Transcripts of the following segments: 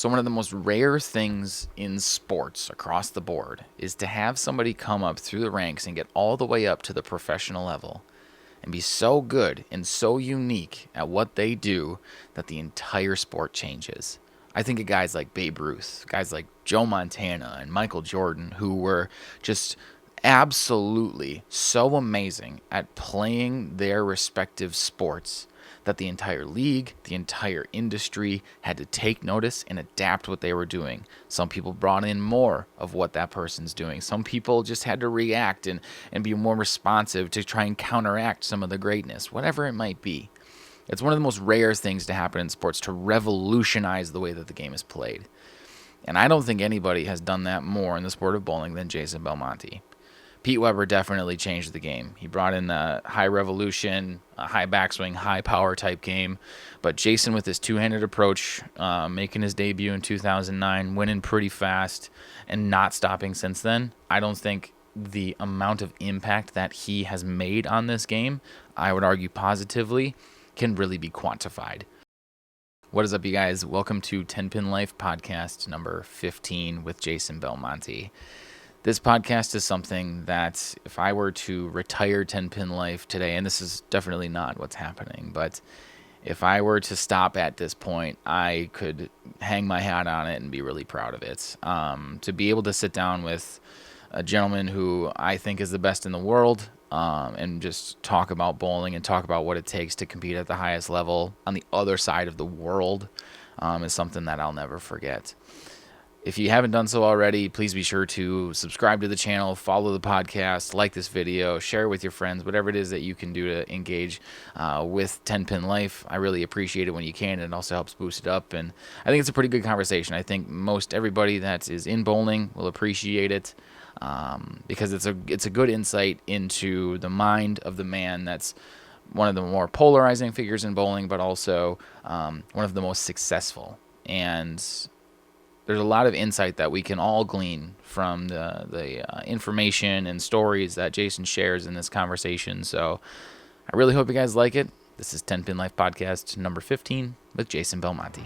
So one of the most rare things in sports across the board is to have somebody come up through the ranks and get all the way up to the professional level and be so good and so unique at what they do that the entire sport changes. I think of guys like Babe Ruth, guys like Joe Montana and Michael Jordan, who were just absolutely so amazing at playing their respective sports that the entire league, the entire industry had to take notice and adapt what they were doing. Some people brought in more of what that person's doing. Some people just had to react and be more responsive to try and counteract some of the greatness, whatever it might be. It's one of the most rare things to happen in sports, to revolutionize the way that the game is played. And I don't think anybody has done that more in the sport of bowling than Jason Belmonte. Pete Weber definitely changed the game. He brought in a high revolution, a high backswing, high power type game. But Jason, with his two-handed approach, making his debut in 2009, winning pretty fast, and not stopping since then, I don't think the amount of impact that he has made on this game, I would argue positively, can really be quantified. What is up, you guys? Welcome to 10 Pin Life podcast number 15 with Jason Belmonte. This podcast is something that if I were to retire 10 Pin Life today, and this is definitely not what's happening, but if I were to stop at this point, I could hang my hat on it and be really proud of it. To be able to sit down with a gentleman who I think is the best in the world, and just talk about bowling and talk about what it takes to compete at the highest level on the other side of the world, is something that I'll never forget. If you haven't done so already, please be sure to subscribe to the channel, follow the podcast, like this video, share it with your friends, whatever it is that you can do to engage with 10 Pin Life. I really appreciate it when you can, and it also helps boost it up. And I think it's a pretty good conversation. I think most everybody that is in bowling will appreciate it, because it's a good insight into the mind of the man that's one of the more polarizing figures in bowling, but also one of the most successful. And there's a lot of insight that we can all glean from the information and stories that Jason shares in this conversation. So I really hope you guys like it. This is 10 Pin Life podcast number 15 with Jason Belmonte.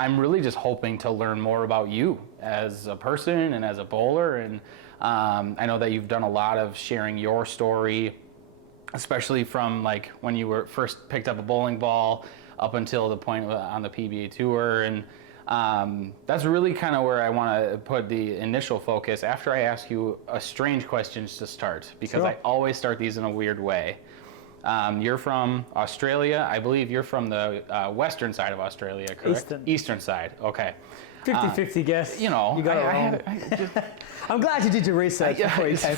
I'm really just hoping to learn more about you as a person and as a bowler. And I know that you've done a lot of sharing your story, especially from like when you were first picked up a bowling ball up until the point on the PBA Tour. And that's really kind of where I want to put the initial focus after I ask you a strange questions to start, because sure. I always start these in a weird way. You're from Australia. I believe you're from the western side of Australia, correct? Eastern side. Okay. 50-50 guess. You know, you got it wrong. I'm glad you did your research before you came.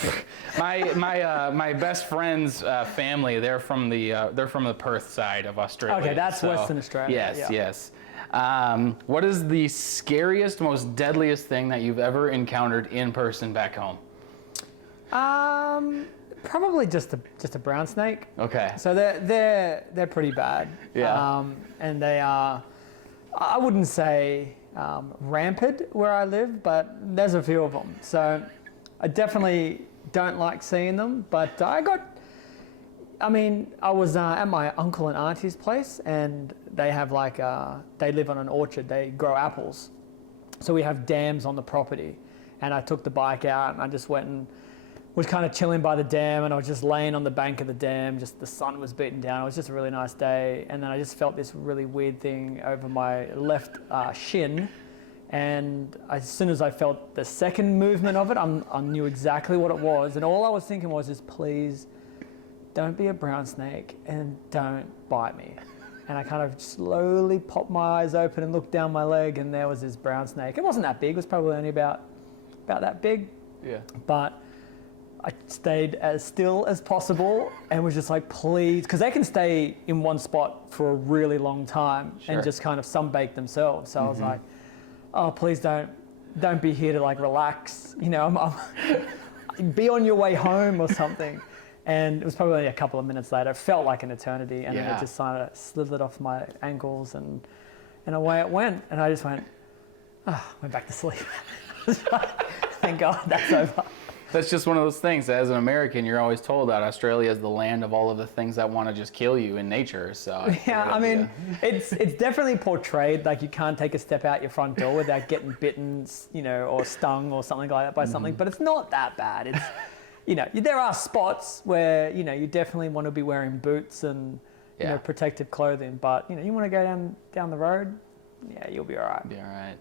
My best friend's family, they're from the Perth side of Australia. Okay, that's Western Australia. Yes, yes. What is the scariest, most deadliest thing that you've ever encountered in person back home? Probably just a brown snake. Okay. So they're pretty bad. Yeah. And they are, I wouldn't say rampant where I live, but there's a few of them. So I definitely don't like seeing them. But I was at my uncle and auntie's place, and they have they live on an orchard. They grow apples. So we have dams on the property, and I took the bike out and I just went and was kind of chilling by the dam, and I was just laying on the bank of the dam, just the sun was beating down. It was just a really nice day. And then I just felt this really weird thing over my left shin. And as soon as I felt the second movement of it, I knew exactly what it was. And all I was thinking was just, please don't be a brown snake and don't bite me. And I kind of slowly popped my eyes open and looked down my leg, and there was this brown snake. It wasn't that big. It was probably only about that big. Yeah. But I stayed as still as possible and was just like, please, because they can stay in one spot for a really long time. Sure. And just kind of sunbake themselves. So I was like, oh, please don't be here to like relax, you know, be on your way home or something. And it was probably a couple of minutes later. It felt like an eternity, and then Yeah. it just kind of slithered off my ankles, and away it went. And I just went back to sleep. Thank God that's over. That's just one of those things. As an American, you're always told that Australia is the land of all of the things that want to just kill you in nature. So Yeah, I mean, it's definitely portrayed like you can't take a step out your front door without getting bitten, or stung or something like that by something. But it's not that bad. It's, there are spots where you definitely want to be wearing boots and protective clothing. But you want to go down the road, you'll be all right. Be all right.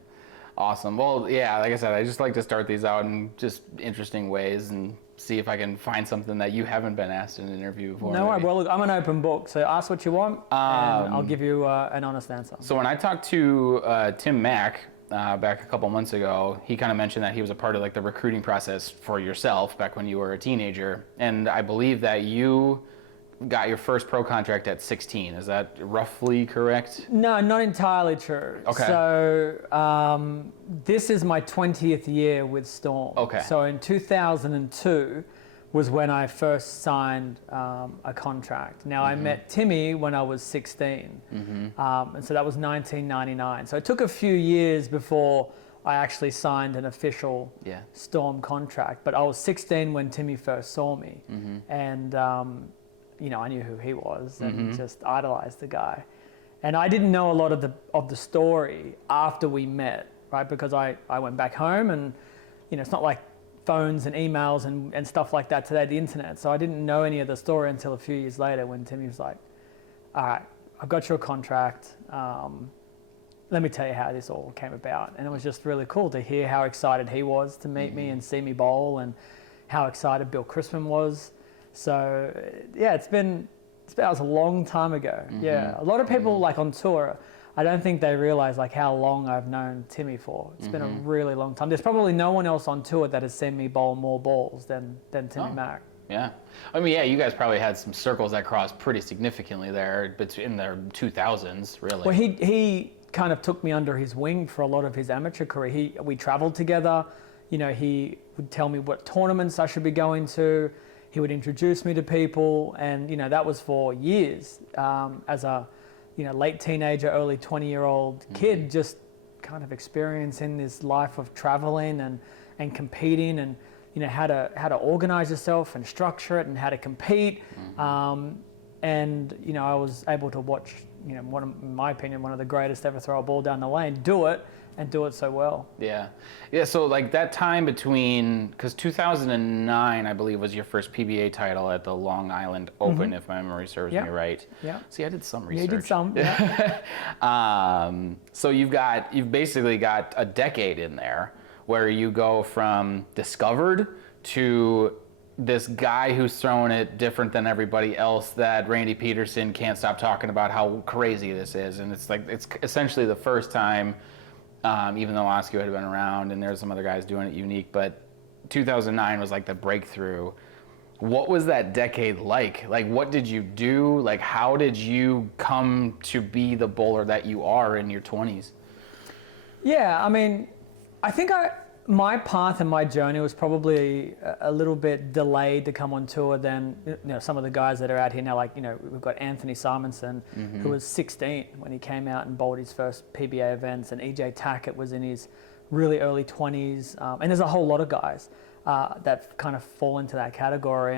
Awesome. Well, yeah, like I said, I just like to start these out in just interesting ways and see if I can find something that you haven't been asked in an interview before. No, well, look, I'm an open book, so ask what you want, and I'll give you an honest answer. So when I talked to Tim Mack back a couple months ago, he kind of mentioned that he was a part of like the recruiting process for yourself back when you were a teenager, and I believe that you got your first pro contract at 16. Is that roughly correct? No, not entirely true. Okay. So this is my 20th year with Storm. Okay. So in 2002 was when I first signed a contract. Now I met Timmy when I was 16. And so that was 1999. So it took a few years before I actually signed an official Storm contract. But I was 16 when Timmy first saw me. And I knew who he was and just idolized the guy. And I didn't know a lot of the story after we met, right? Because I went back home and, it's not like phones and emails and stuff like that today, the internet. So I didn't know any of the story until a few years later when Timmy was like, all right, I've got your contract. Let me tell you how this all came about. And it was just really cool to hear how excited he was to meet me and see me bowl, and how excited Bill Crispin was. So yeah, that was a long time ago. Yeah, a lot of people like on tour, I don't think they realize like how long I've known Timmy for. It's been a really long time. There's probably no one else on tour that has seen me bowl more balls than Timmy Mack. Yeah, I mean, you guys probably had some circles that crossed pretty significantly there, but in the 2000s, really. Well, he kind of took me under his wing for a lot of his amateur career. We traveled together. He would tell me what tournaments I should be going to. He would introduce me to people, and that was for years as a late teenager, early 20-year-old kid, just kind of experiencing this life of traveling and competing, and how to organize yourself and structure it and how to compete. And I was able to watch in my opinion, one of the greatest ever throw a ball down the lane, do it so well. Yeah. So like that time between, because 2009, I believe, was your first PBA title at the Long Island Open, if my memory serves me right. Yeah. See, I did some research. Yeah, you did some. Yeah. So you've basically got a decade in there where you go from discovered to this guy who's throwing it different than everybody else, that Randy Peterson can't stop talking about how crazy this is. And it's essentially the first time, even though Aussie had been around and there's some other guys doing it unique, but 2009 was like the breakthrough. What was that decade like? Like, what did you do? Like, how did you come to be the bowler that you are in your 20s? Yeah, I mean, I think my path and my journey was probably a little bit delayed to come on tour than some of the guys that are out here now. Like, we've got Anthony Simonson, who was 16 when he came out and bowled his first PBA events, and EJ Tackett was in his really early 20s. And there's a whole lot of guys that kind of fall into that category.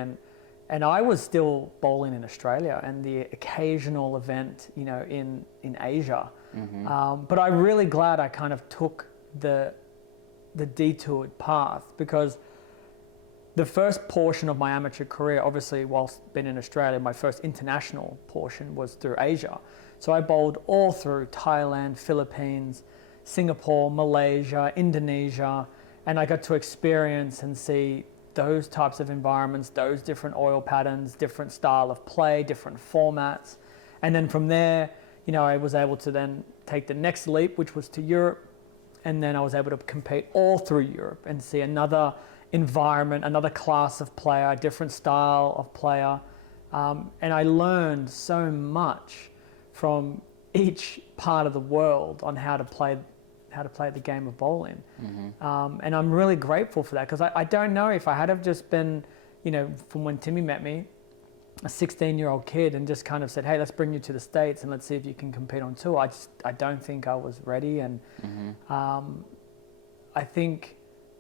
And I was still bowling in Australia and the occasional event, in Asia. But I'm really glad I kind of took the detoured path, because the first portion of my amateur career, obviously whilst being in Australia, my first international portion was through Asia. So I bowled all through Thailand, Philippines, Singapore, Malaysia, Indonesia, and I got to experience and see those types of environments, those different oil patterns, different style of play, different formats. And then from there, I was able to then take the next leap, which was to Europe. And then I was able to compete all through Europe and see another environment, another class of player, a different style of player. And I learned so much from each part of the world on how to play the game of bowling. And I'm really grateful for that, because I don't know if I had have just been, from when Timmy met me, a 16-year-old kid and just kind of said, hey, let's bring you to the States and let's see if you can compete on tour. I don't think I was ready. And I think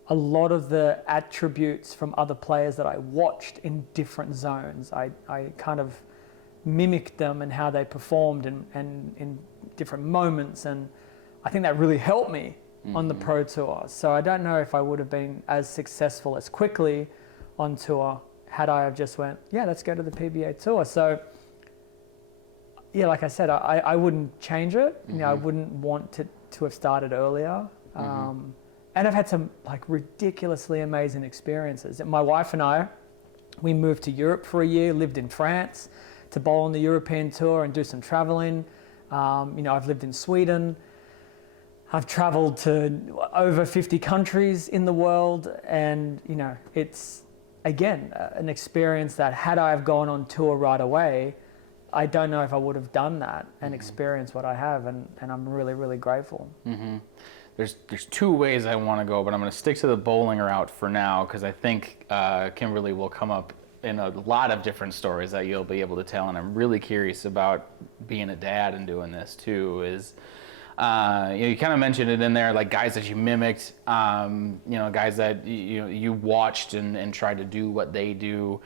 a lot of the attributes from other players that I watched in different zones, I kind of mimicked them and how they performed and in different moments. And I think that really helped me on the pro tour. So I don't know if I would have been as successful as quickly on tour had I have just went, yeah, let's go to the PBA tour. So yeah, like I said, I wouldn't change it. You know, I wouldn't want to have started earlier. And I've had some like ridiculously amazing experiences. My wife and I, we moved to Europe for a year, lived in France to bowl on the European tour and do some traveling. You know, I've lived in Sweden. I've traveled to over 50 countries in the world. And, you know, it's, again, an experience that had I have gone on tour right away, I don't know if I would have done that and experienced what I have. And I'm really, really grateful. There's two ways I want to go, but I'm going to stick to the bowling route for now because I think Kimberly will come up in a lot of different stories that you'll be able to tell, and I'm really curious about being a dad and doing this too. Is you kind of mentioned it in there, like guys that you mimicked, you know, guys that you watched and tried to do what they do,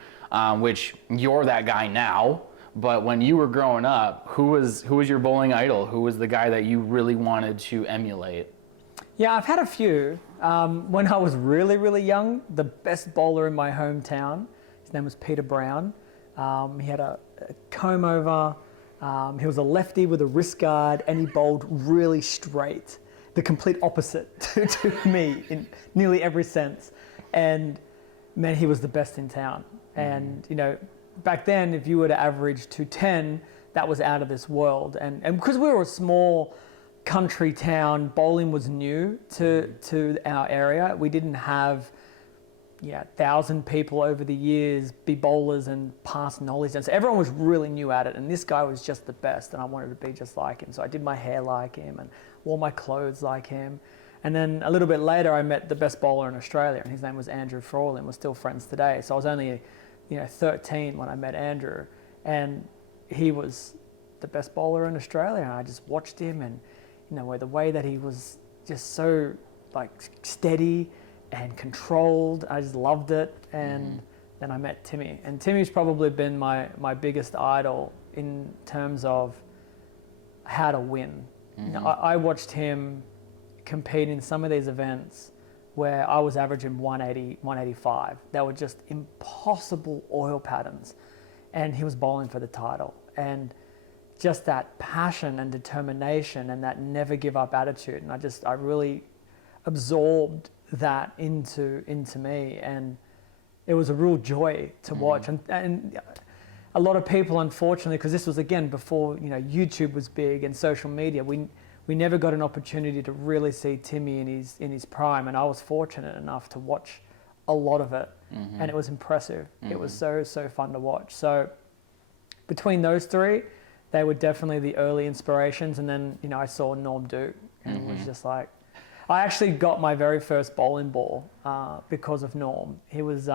which you're that guy now. But when you were growing up, who was your bowling idol? Who was the guy that you really wanted to emulate? Yeah, I've had a few. When I was really, really young, the best bowler in my hometown, his name was Peter Brown. He had a comb over. He was a lefty with a wrist guard, and he bowled really straight, the complete opposite to me in nearly every sense. And man, he was the best in town. And you know, back then, if you were to average 210, that was out of this world. And because we were a small country town, bowling was new to our area. We didn't have 1,000 people over the years be bowlers and pass knowledge, and so everyone was really new at it, and this guy was just the best, and I wanted to be just like him. So I did my hair like him and wore my clothes like him. And then a little bit later I met the best bowler in Australia, and his name was Andrew Frawley, and we're still friends today. So I was only 13 when I met Andrew, and he was the best bowler in Australia, and I just watched him, and the way that he was just so like steady and controlled, I just loved it. And then I met Timmy, and Timmy's probably been my biggest idol in terms of how to win. I watched him compete in some of these events where I was averaging 180, 185. They were just impossible oil patterns, and he was bowling for the title. And just that passion and determination and that never give up attitude. And I really absorbed that into me, and it was a real joy to watch. And a lot of people, unfortunately, because this was again before YouTube was big and social media, we never got an opportunity to really see Timmy in his prime, and I was fortunate enough to watch a lot of it, and it was impressive. It was so fun to watch. So between those three, they were definitely the early inspirations. And then I saw Norm Duke, and it was just like, I actually got my very first bowling ball because of Norm. He was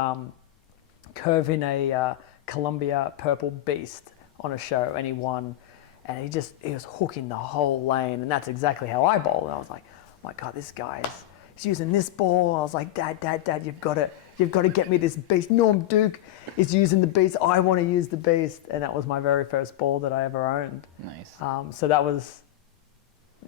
curving a Columbia Purple Beast on a show, and he won. And he was hooking the whole lane, and that's exactly how I bowl. And I was like, oh my God, this guy's using this ball. I was like, Dad, you've got to get me this beast. Norm Duke is using the beast. I want to use the beast. And that was my very first ball that I ever owned. Nice. So that was,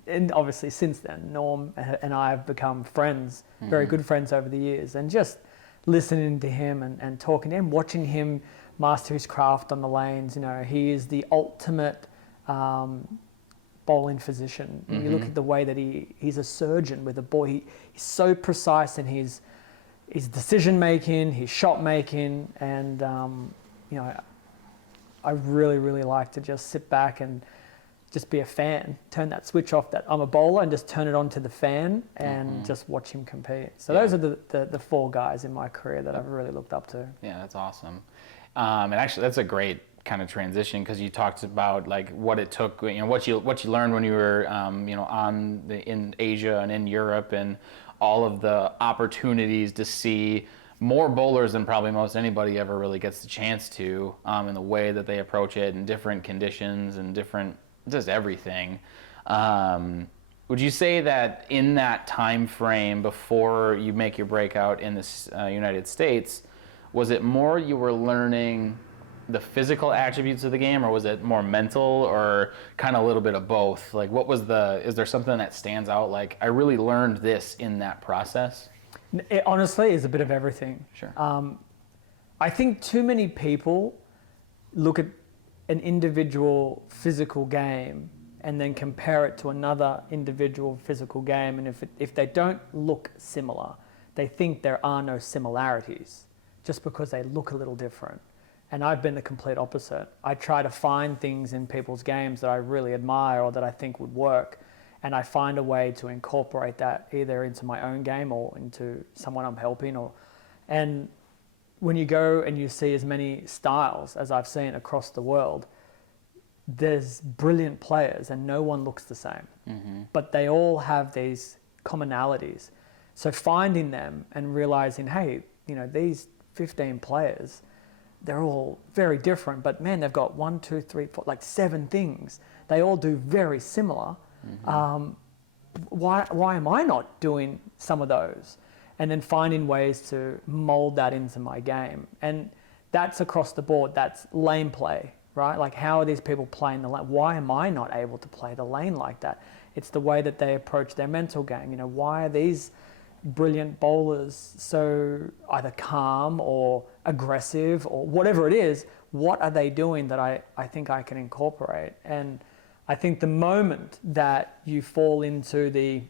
and obviously since then, Norm and I have become friends, very good friends over the years. And just listening to him and talking to him, watching him master his craft on the lanes. He is the ultimate bowling physician. You look at the way that he's a surgeon with a ball. He's so precise in his decision making, his shot making, and I really, really like to just sit back and just be a fan, turn that switch off that I'm a bowler and just turn it on to the fan and just watch him compete. So those are the four guys in my career that I've really looked up to. Yeah, that's awesome. And actually that's a great kind of transition, because you talked about like what it took, what you learned when you were in Asia and in Europe, and all of the opportunities to see more bowlers than probably most anybody ever really gets the chance to, in the way that they approach it in different conditions and different, just everything. Would you say that in that time frame before you make your breakout in the United States, was it more you were learning the physical attributes of the game, or was it more mental, or kind of a little bit of both? Like, is there something that stands out, like, I really learned this in that process? It honestly is a bit of everything. Sure. I think too many people look at an individual physical game and then compare it to another individual physical game, and if they don't look similar, they think there are no similarities just because they look a little different. And I've been the complete opposite. I try to find things in people's games that I really admire or that I think would work, and I find a way to incorporate that either into my own game or into someone I'm helping. And when you go and you see as many styles as I've seen across the world, there's brilliant players and no one looks the same, but they all have these commonalities. So finding them and realizing, hey, these 15 players, they're all very different, but man, they've got 1, 2, 3, 4, like 7 things. They all do very similar. Why am I not doing some of those? And then finding ways to mold that into my game. And that's across the board. That's lane play, right? Like, how are these people playing the lane? Why am I not able to play the lane like that? It's the way that they approach their mental game. Why are these brilliant bowlers so either calm or aggressive or whatever it is? What are they doing that I think I can incorporate? And I think the moment that you fall into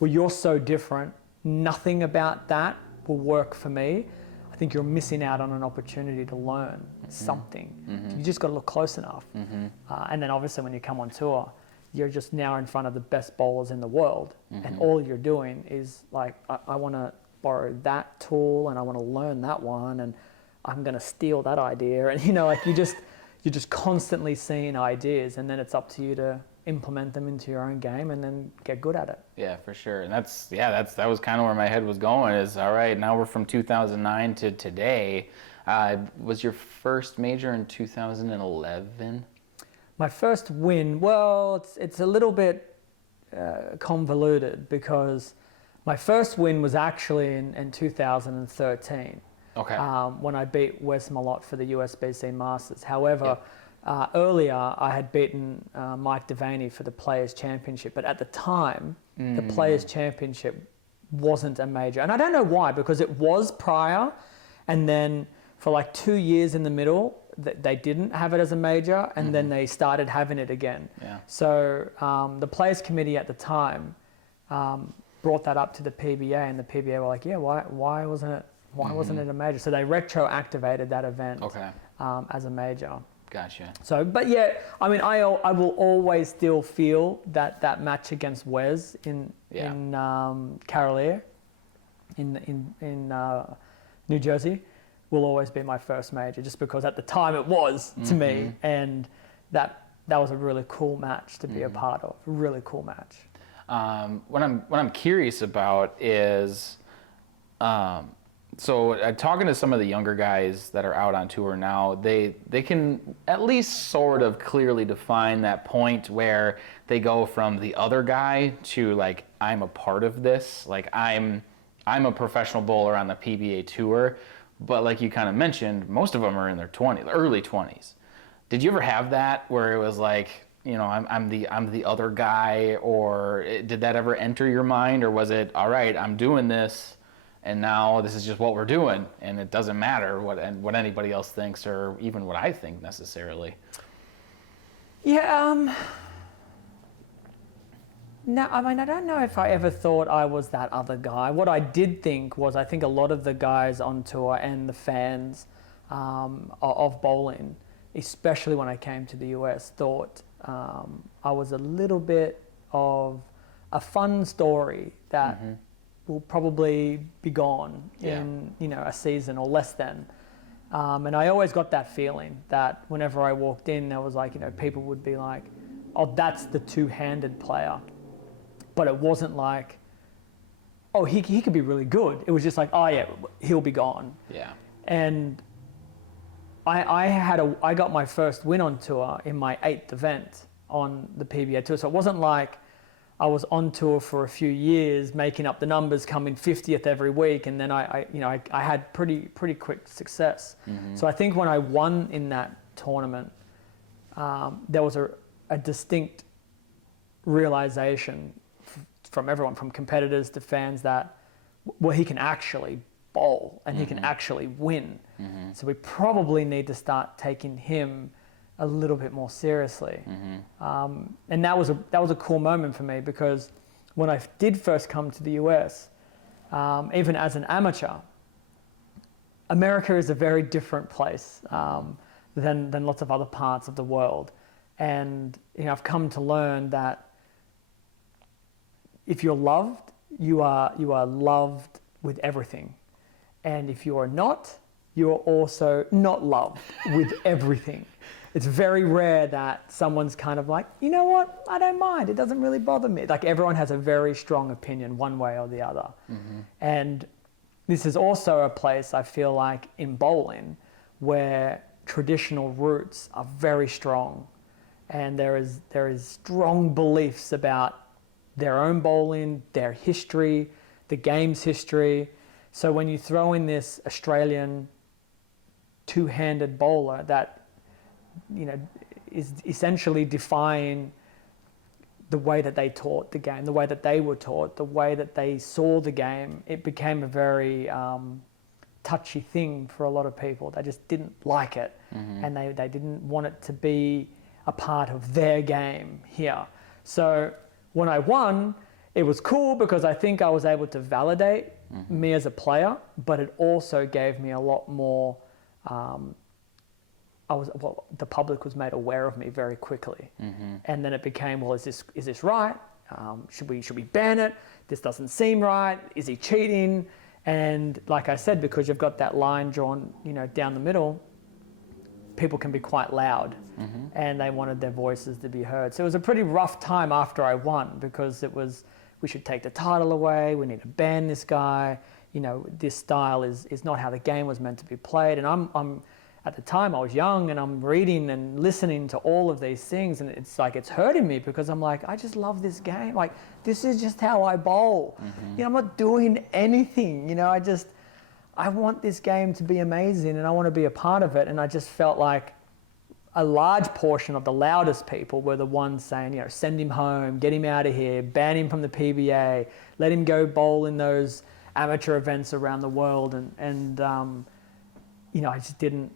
well, you're so different, nothing about that will work for me, I think you're missing out on an opportunity to learn something. You just got to look close enough. And then obviously when you come on tour, you're just now in front of the best bowlers in the world, and all you're doing is like, I want to borrow that tool and I want to learn that one, and I'm going to steal that idea. And like you're just constantly seeing ideas, and then it's up to you to implement them into your own game and then get good at it. Yeah, for sure. And that was kind of where my head was going, is all right, now we're from 2009 to today. Was your first major in 2011? My first win, well, it's a little bit convoluted, because my first win was actually in 2013. Okay. When I beat Wes Malott for the USBC Masters. However, earlier I had beaten Mike Devaney for the Players' Championship, but at the time, the Players' Championship wasn't a major. And I don't know why, because it was prior, and then for like 2 years in the middle, they didn't have it as a major, and then they started having it again. Yeah. So the Players' Committee at the time brought that up to the PBA, and the PBA were like, yeah, why wasn't it a major? So they retroactivated that event as a major. Gotcha. So, but yeah, I mean, I will always still feel that match against Wes in Carolier in New Jersey will always be my first major, just because at the time it was to me, and that was a really cool match to be a part of. Really cool match. What I'm curious about is, so talking to some of the younger guys that are out on tour now, they can at least sort of clearly define that point where they go from the other guy to like, I'm a part of this. Like I'm a professional bowler on the PBA tour, but like you kind of mentioned, most of them are in their early 20s. Did you ever have that where it was like, I'm the other guy, or did that ever enter your mind, or was it, all right, I'm doing this, and now this is just what we're doing, and it doesn't matter what anybody else thinks, or even what I think necessarily? Yeah. No, I mean, I don't know if I ever thought I was that other guy. What I did think was, I think a lot of the guys on tour and the fans of bowling, especially when I came to the US, thought I was a little bit of a fun story that will probably be gone in a season or less than. And I always got that feeling that whenever I walked in, there was like, people would be like, oh, that's the two-handed player. But it wasn't like, oh, he could be really good. It was just like, oh yeah, he'll be gone. Yeah. And I got my first win on tour in my 8th event on the PBA tour. So it wasn't like I was on tour for a few years, making up the numbers, coming 50th every week, and then I had pretty quick success. So I think when I won in that tournament, there was a distinct realization from everyone, from competitors to fans, that well, he can actually bowl and he can actually win. So we probably need to start taking him a little bit more seriously. And that was a cool moment for me, because when I did first come to the US, even as an amateur, America is a very different place than lots of other parts of the world. And I've come to learn that if you're loved, you are loved with everything. And if you are not, you are also not loved with everything. It's very rare that someone's kind of like, you know what, I don't mind, it doesn't really bother me. Like, everyone has a very strong opinion one way or the other. And this is also a place, I feel like, in bowling, where traditional roots are very strong. And there is strong beliefs about their own bowling, their history, the game's history. So when you throw in this Australian two-handed bowler that is essentially defying the way that they taught the game, the way that they were taught, the way that they saw the game, it became a very touchy thing for a lot of people. They just didn't like it, and they didn't want it to be a part of their game here. So when I won, it was cool because I think I was able to validate me as a player, but it also gave me a lot more. The public was made aware of me very quickly, and then it became, well, is this right? Should we ban it? This doesn't seem right. Is he cheating? And like I said, because you've got that line drawn, down the middle, people can be quite loud, and they wanted their voices to be heard. So it was a pretty rough time after I won, because it was, we should take the title away. We need to ban this guy. This style is not how the game was meant to be played. And I'm at the time I was young, and I'm reading and listening to all of these things, and it's like, it's hurting me, because I'm like, I just love this game. Like, this is just how I bowl. I'm not doing anything. I want this game to be amazing, and I want to be a part of it. And I just felt like a large portion of the loudest people were the ones saying, send him home, get him out of here, ban him from the PBA, let him go bowl in those amateur events around the world. And I just didn't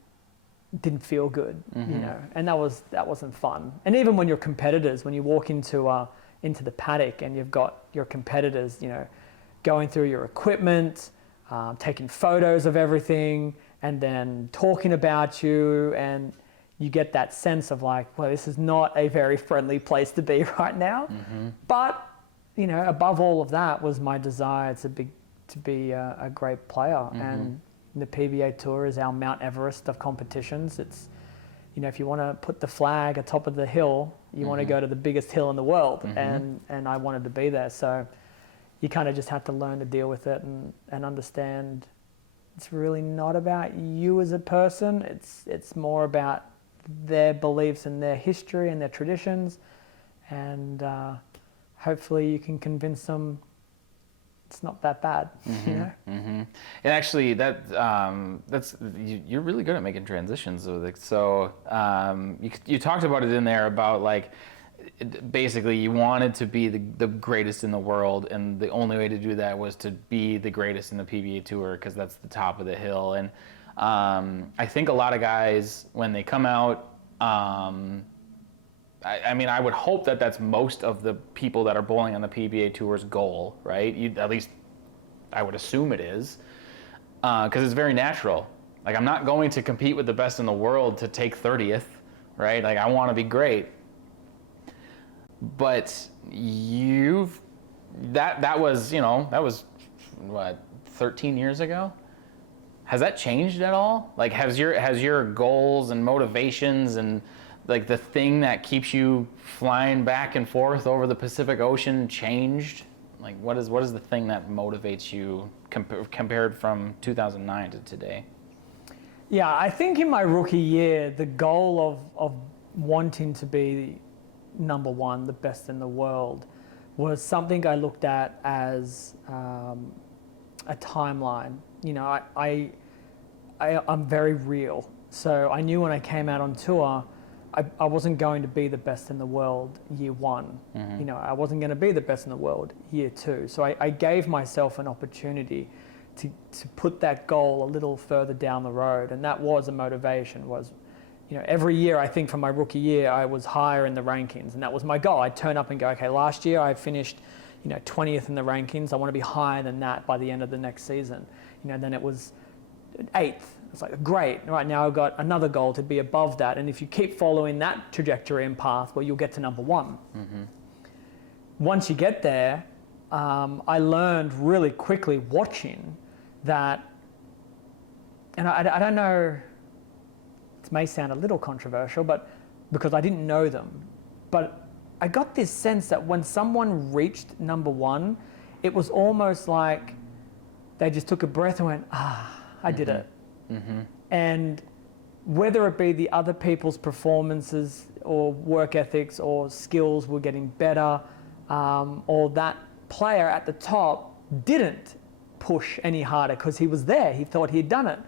feel good, and that wasn't fun. And even when you're competitors, when you walk into the paddock and you've got your competitors, going through your equipment, taking photos of everything, and then talking about you, and you get that sense of like, well, this is not a very friendly place to be right now. But above all of that was my desire to be a great player. And the PBA Tour is our Mount Everest of competitions. It's, if you want to put the flag atop of the hill, you want to go to the biggest hill in the world, and I wanted to be there. So you kind of just have to learn to deal with it and understand it's really not about you as a person. It's more about their beliefs and their history and their traditions, and hopefully you can convince them it's not that bad. And actually, that's you're really good at making transitions with it. So you talked about it in there about like, basically you wanted to be the greatest in the world, and the only way to do that was to be the greatest in the PBA Tour, because that's the top of the hill. And I think a lot of guys, when they come out, I mean, I would hope that that's most of the people that are bowling on the PBA Tour's goal, right? At least I would assume it is, because it's very natural. Like, I'm not going to compete with the best in the world to take 30th, right? Like, I want to be great. But that was what, 13 years ago? Has that changed at all? Like, has your goals and motivations and like the thing that keeps you flying back and forth over the Pacific Ocean changed Like, what is the thing that motivates you compared from 2009 to today? Yeah, I think in my rookie year, the goal of wanting to be number one, the best in the world, was something I looked at as a timeline. You know, I'm very real. So I knew when I came out on tour, I wasn't going to be the best in the world year one. You know, I wasn't going to be the best in the world year two. So I gave myself an opportunity to put that goal a little further down the road. And that was a motivation, was, you know, every year, I think from my rookie year, I was higher in the rankings. And that was my goal. I'd turn up and go, okay, last year I finished, you know, 20th in the rankings. I want to be higher than that by the end of the next season. You know, then it was 8th. It's like, great, right now I've got another goal to be above that. And if you keep following that trajectory and path, well, you'll get to number one. Once you get there, I learned really quickly watching that, and I don't know, it may sound a little controversial, but because I didn't know them, but I got this sense that when someone reached number one, it was almost like they just took a breath and went, I did it. And whether it be the other people's performances or work ethics or skills were getting better, or that player at the top didn't push any harder because he was there, he thought he'd done it.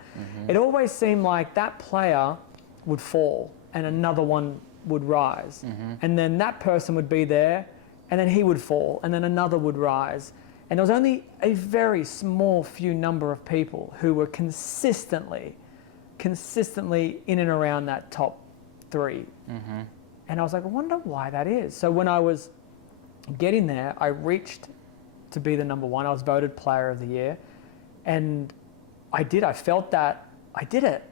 It always seemed like that player would fall and another one would rise. And then that person would be there and then he would fall and then another would rise. And there was only a very small few number of people who were consistently in and around that top 3. And I was like, I wonder why that is. So when I was getting there, I reached to be the number one. I was voted player of the year. And I felt that I did it.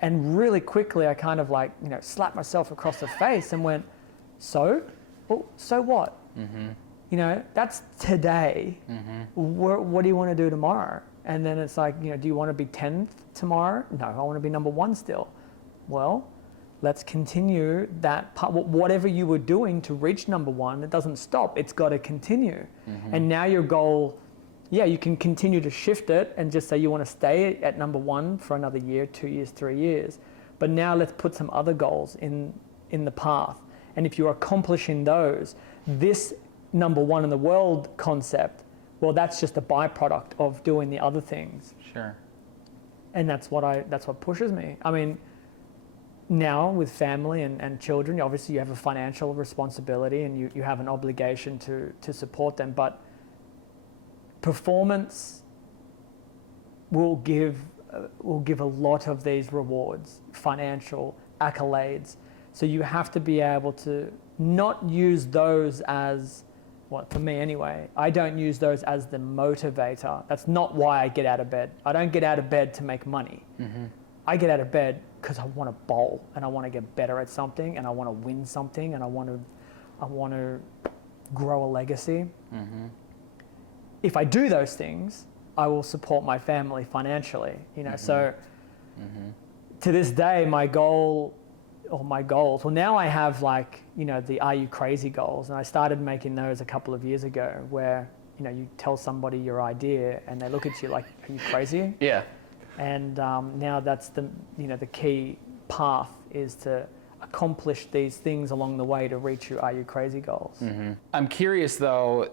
And really quickly, I kind of like, you know, slapped myself across the face and went, so? Well, so what? You know, that's today. What do you want to do tomorrow? And then it's like, you know, do you want to be 10th tomorrow? No, I want to be number one still. Well, let's continue that part. Whatever you were doing to reach number one, it doesn't stop. It's got to continue. And now your goal, yeah, you can continue to shift it and just say you want to stay at number one for another year, 2 years, 3 years. But now let's put some other goals in the path. And if you're accomplishing those, this number one in the world concept, well, that's just a byproduct of doing the other things. Sure. And that's what pushes me. I mean, now with family and children, obviously you have a financial responsibility and you have an obligation to support them, but performance will give a lot of these rewards, financial accolades. So you have to be able to not use those as, well, for me anyway, I don't use those as the motivator. That's not why I get out of bed. I don't get out of bed to make money. I get out of bed because I want to bowl and I want to get better at something and I want to win something and I want to grow a legacy. If I do those things, I will support my family financially. You know, so to this day, my goals. Well, now I have, like, you know, the Are You Crazy goals, and I started making those a couple of years ago, where, you know, you tell somebody your idea and they look at you like, are you crazy? Yeah. And now that's the key path, is to accomplish these things along the way to reach your Are You Crazy goals. I'm curious though,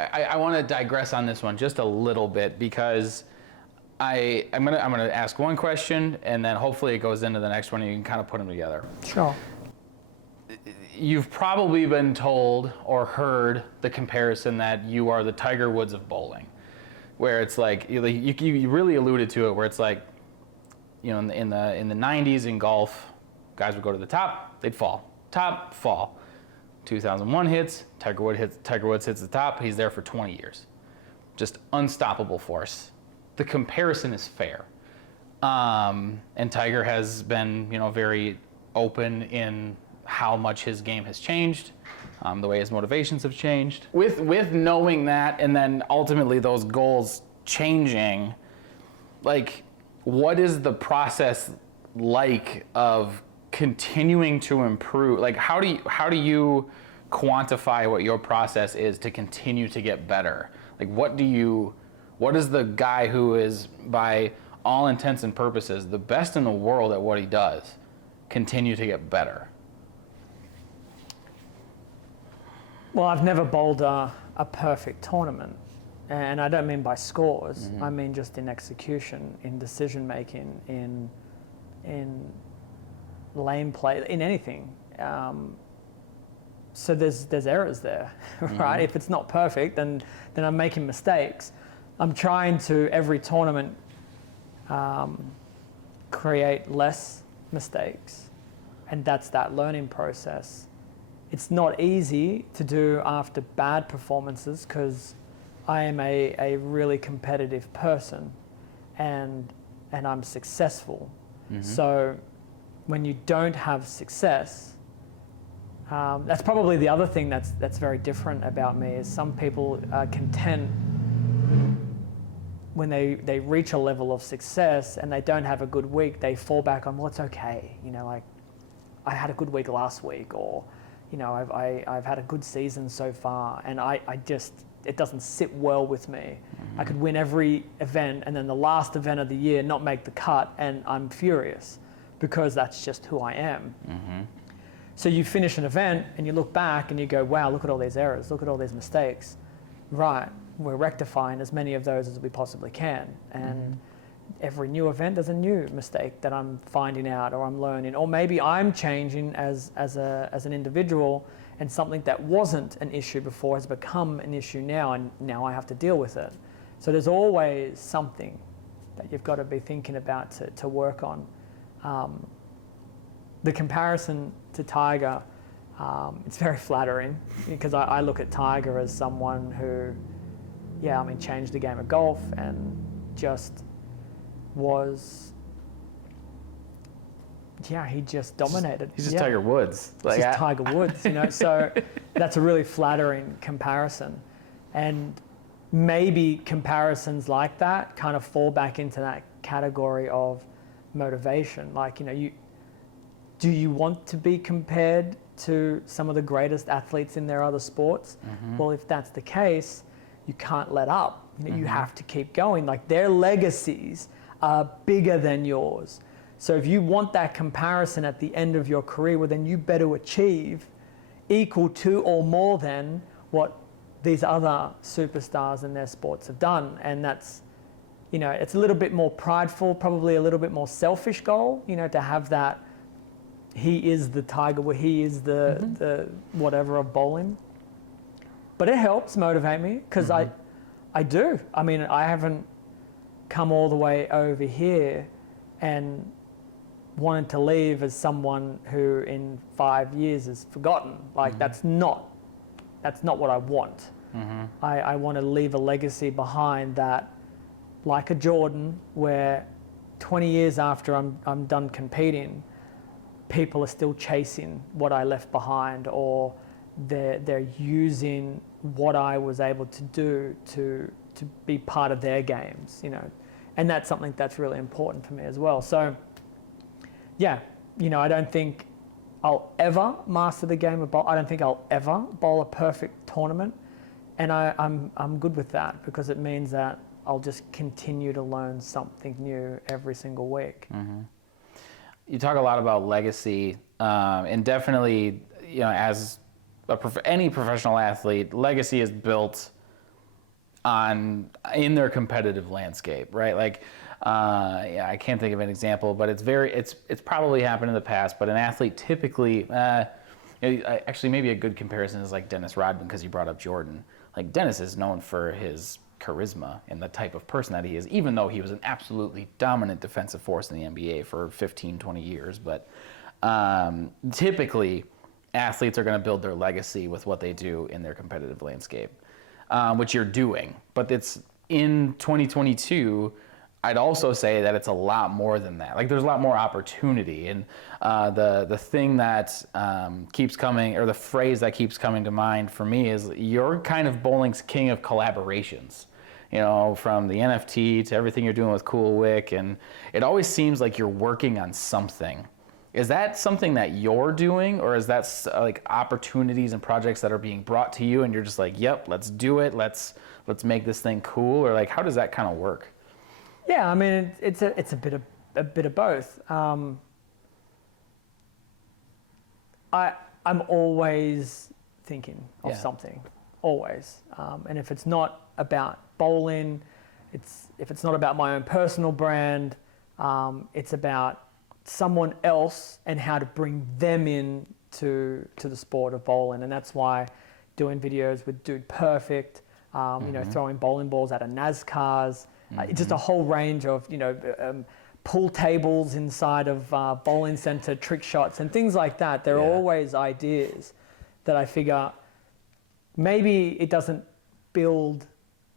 I want to digress on this one just a little bit, because I'm gonna ask one question and then hopefully it goes into the next one and you can kind of put them together. Sure. You've probably been told or heard the comparison that you are the Tiger Woods of bowling, where it's like you really alluded to it, where it's like, you know, in the 90s in golf, guys would go to the top, they'd fall, top, fall. 2001 hits, Tiger Woods hits the top, he's there for 20 years, just unstoppable force. The comparison is fair, and Tiger has been, you know, very open in how much his game has changed, the way his motivations have changed. With knowing that, and then ultimately those goals changing, like, what is the process like of continuing to improve? Like, how do you quantify what your process is to continue to get better? Like, what is the guy who is, by all intents and purposes, the best in the world at what he does, continue to get better? Well, I've never bowled a perfect tournament. And I don't mean by scores. I mean just in execution, in decision making, in lane play, in anything. So there's errors there, right? If it's not perfect, then I'm making mistakes. I'm trying to, every tournament, create less mistakes, and that's that learning process. It's not easy to do after bad performances, because I am a really competitive person, and I'm successful. So when you don't have success, that's probably the other thing that's very different about me, is some people are content when they reach a level of success and they don't have a good week. They fall back on, well, it's okay, like I had a good week last week, or I've had a good season so far, and I just, it doesn't sit well with me. I could win every event, and then the last event of the year not make the cut, and I'm furious, because that's just who I am. So you finish an event and you look back and you go, wow, look at all these errors, look at all these mistakes. Right, we're rectifying as many of those as we possibly can. And every new event, there's a new mistake that I'm finding out, or I'm learning, or maybe I'm changing as an individual, and something that wasn't an issue before has become an issue now, and now I have to deal with it. So there's always something that you've got to be thinking about to work on. The comparison to Tiger, it's very flattering, because I look at Tiger as someone who, changed the game of golf, and just was, he just dominated. He's just Tiger Woods. He's just Tiger Woods, So that's a really flattering comparison. And maybe comparisons like that kind of fall back into that category of motivation. Like, do you want to be compared to some of the greatest athletes in their other sports? Well, if that's the case, you can't let up. You have to keep going. Like, their legacies are bigger than yours. So if you want that comparison at the end of your career, well, then you better achieve equal to or more than what these other superstars in their sports have done. And that's, it's a little bit more prideful, probably a little bit more selfish goal, to have that, he is the Tiger, where he is the whatever of bowling. But it helps motivate me, because I do. I mean, I haven't come all the way over here and wanted to leave as someone who in 5 years is forgotten. Like, that's not what I want. I want to leave a legacy behind that, like a Jordan, where 20 years after I'm done competing, people are still chasing what I left behind, or they're using what I was able to do to be part of their games, and that's something that's really important for me as well. So, I don't think I'll ever master the game of bowl. I don't think I'll ever bowl a perfect tournament, and I'm good with that, because it means that I'll just continue to learn something new every single week. You talk a lot about legacy, and definitely, as any professional athlete, legacy is built in their competitive landscape, right? Like, I can't think of an example, but it's probably happened in the past. But an athlete typically, actually, maybe a good comparison is like Dennis Rodman, because you brought up Jordan. Like, Dennis is known for his charisma and the type of person that he is, even though he was an absolutely dominant defensive force in the NBA for 15, 20 years. But typically, athletes are going to build their legacy with what they do in their competitive landscape, which you're doing. But it's in 2022, I'd also say that it's a lot more than that. Like, there's a lot more opportunity. And the thing that keeps coming, or the phrase that keeps coming to mind for me, is you're kind of bowling's king of collaborations. From the NFT to everything you're doing with Cool Wick. And it always seems like you're working on something Is that something that you're doing, or is that like opportunities and projects that are being brought to you and you're just like, yep, let's do it. Let's make this thing cool? Or like, how does that kind of work? Yeah, I mean, it's a bit of both. I'm always thinking of something, always. And if it's not about bowling, if it's not about my own personal brand, it's about someone else and how to bring them in to the sport of bowling. And that's why doing videos with Dude Perfect, you know, throwing bowling balls out of NASCARs, just a whole range of, you know, pool tables inside of bowling center trick shots and things like that. There are always ideas that I figure maybe it doesn't build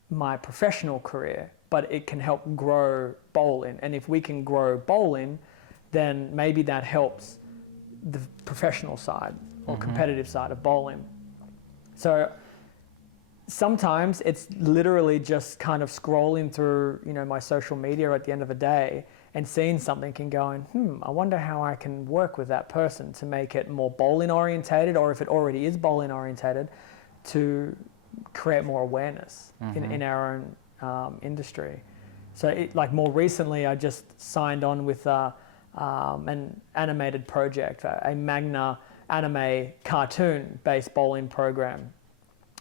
my professional career, but it can help grow bowling. And if we can grow bowling, then maybe that helps the professional side or competitive side of bowling. So sometimes it's literally just kind of scrolling through, you know, my social media at the end of the day and seeing something and going, I wonder how I can work with that person to make it more bowling orientated, or if it already is bowling orientated, to create more awareness in our own industry. So like more recently, I just signed on with an animated project, a Magna anime cartoon-based bowling program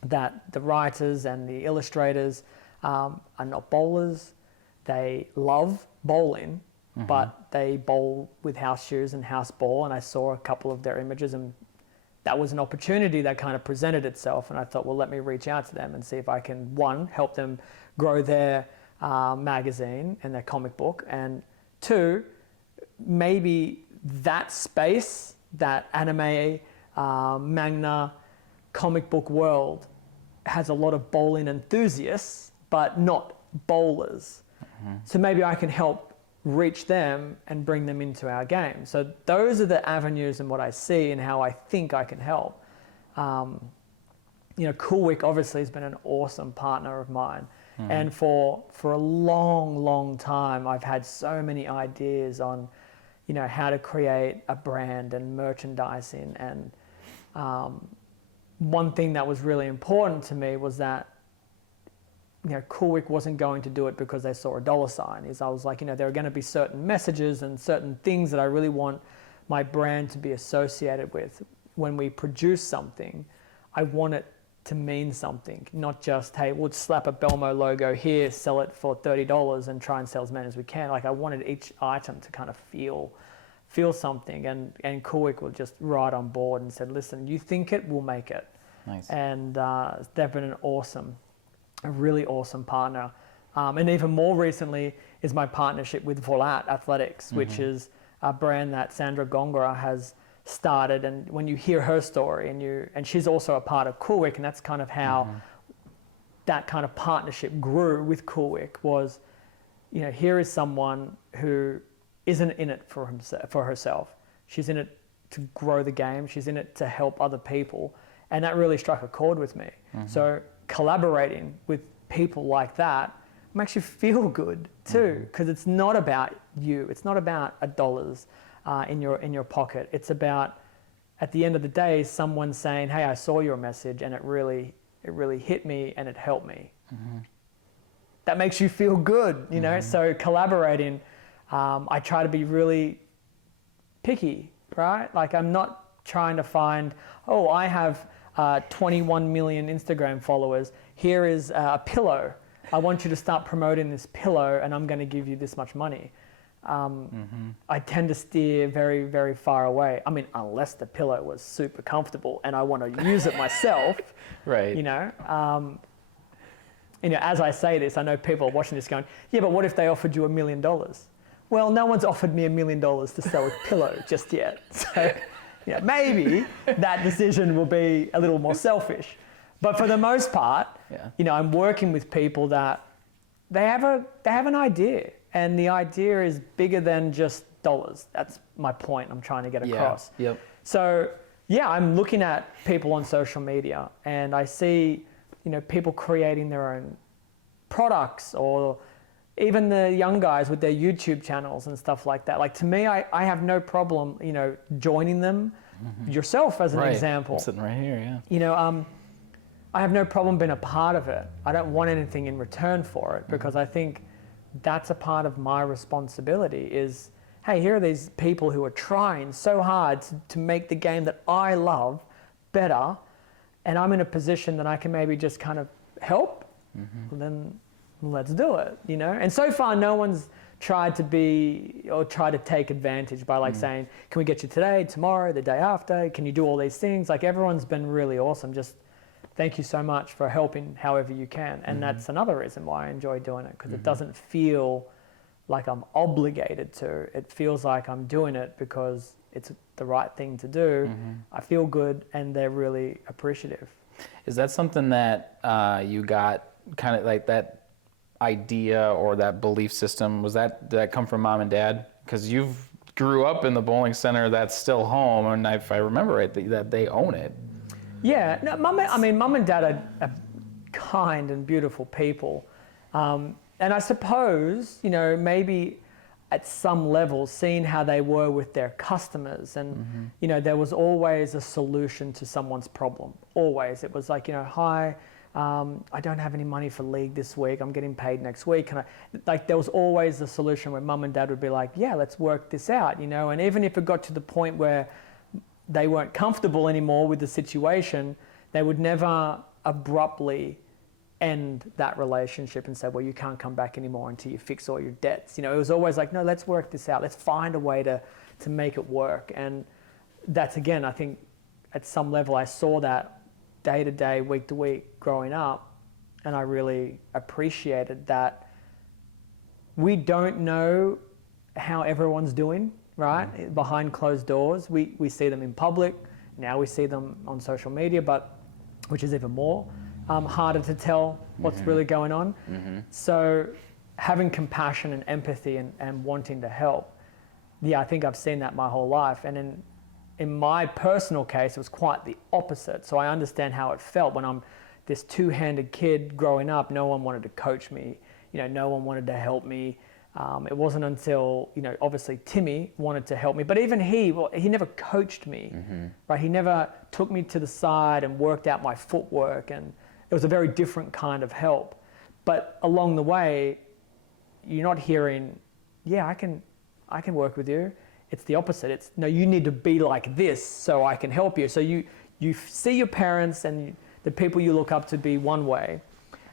that the writers and the illustrators are not bowlers. They love bowling, but they bowl with house shoes and house ball. And I saw a couple of their images, and that was an opportunity that kind of presented itself. And I thought, well, let me reach out to them and see if I can, one, help them grow their magazine and their comic book, and two, maybe that space, that anime, manga, comic book world has a lot of bowling enthusiasts, but not bowlers. So maybe I can help reach them and bring them into our game. So those are the avenues and what I see and how I think I can help. You know, Cool Week obviously has been an awesome partner of mine. And for a long, long time, I've had so many ideas on, you know, how to create a brand and merchandising. And one thing that was really important to me was that, you know, Cool Week wasn't going to do it because they saw a dollar sign. I was like, you know, there are going to be certain messages and certain things that I really want my brand to be associated with. When we produce something, I want it to mean something, not just, hey, we'll slap a Belmo logo here, sell it for $30 and try and sell as many as we can. Like, I wanted each item to kind of feel something, and Cool Week was just right on board and said, listen, you think it, we'll make it. Nice. And they've been a really awesome partner. And even more recently is my partnership with Volat Athletics, which is a brand that Sandra Gongora has started. And when you hear her story, and she's also a part of Cool Week, and that's kind of how that kind of partnership grew with Cool Week, was, you know, here is someone who isn't in it for herself. She's in it to grow the game. She's in it to help other people. And that really struck a chord with me. So collaborating with people like that makes you feel good too, because it's not about you. It's not about dollars in your pocket. It's about, at the end of the day, someone saying, hey, I saw your message and it really hit me and it helped me. That makes you feel good, you know? So collaborating, I try to be really picky, right? Like, I'm not trying to find, oh, I have 21 million Instagram followers. Here is a pillow. I want you to start promoting this pillow and I'm going to give you this much money. I tend to steer very, very far away. I mean, unless the pillow was super comfortable and I want to use it myself, right? You know, as I say this, I know people are watching this going, yeah, but what if they offered you $1 million? Well, no one's offered me $1 million to sell a pillow just yet. So, yeah, maybe that decision will be a little more selfish. But for the most part, you know, I'm working with people that they have an idea, and the idea is bigger than just dollars. That's my point I'm trying to get across. So, yeah, I'm looking at people on social media, and I see, you know, people creating their own products, or even the young guys with their YouTube channels and stuff like that. Like to me, I have no problem, you know, joining them. Yourself as an example. I'm sitting right here, yeah. You know, I have no problem being a part of it. I don't want anything in return for it because I think that's a part of my responsibility is, hey, here are these people who are trying so hard to make the game that I love better, and I'm in a position that I can maybe just kind of help, then let's do it, you know? And so far, no one's tried to be or try to take advantage by like saying, can we get you today, tomorrow, the day after? Can you do all these things? Like everyone's been really awesome. Just thank you so much for helping however you can. And that's another reason why I enjoy doing it, because it doesn't feel like I'm obligated to. It feels like I'm doing it because it's the right thing to do. I feel good and they're really appreciative. Is that something that you got kind of like that idea or that belief system? Did that come from mom and dad? Because you've grew up in the bowling center that's still home, and if I remember right, that they own it. Yeah, no, mum and dad are kind and beautiful people. And I suppose, you know, maybe at some level, seeing how they were with their customers and, you know, there was always a solution to someone's problem. Always. It was like, you know, hi, I don't have any money for league this week. I'm getting paid next week. Like there was always a solution where mum and dad would be like, yeah, let's work this out, you know, and even if it got to the point where they weren't comfortable anymore with the situation, they would never abruptly end that relationship and say, well, you can't come back anymore until you fix all your debts. You know, it was always like, no, let's work this out. Let's find a way to make it work. And that's, again, I think at some level I saw that day to day, week to week growing up, and I really appreciated that we don't know how everyone's doing, right? Behind closed doors. We see them in public. Now we see them on social media, but which is even more harder to tell what's really going on. So having compassion and empathy and wanting to help, yeah, I think I've seen that my whole life. And in my personal case, it was quite the opposite. So I understand how it felt when I'm this two-handed kid growing up. No one wanted to coach me. You know, no one wanted to help me. It wasn't until, you know, obviously Timmy wanted to help me, but even he never coached me, right? He never took me to the side and worked out my footwork, and it was a very different kind of help. But along the way, you're not hearing, yeah, I can work with you. It's the opposite. It's, no, you need to be like this so I can help you. So you see your parents and the people you look up to be one way,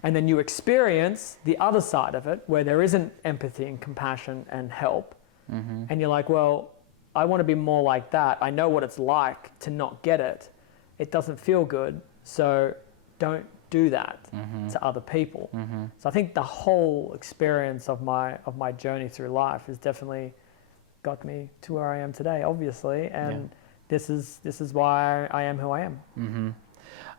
and then you experience the other side of it where there isn't empathy and compassion and help. And you're like, well, I want to be more like that. I know what it's like to not get it. It doesn't feel good. So don't do that to other people. So I think the whole experience of my journey through life has definitely got me to where I am today, obviously. And this is why I am who I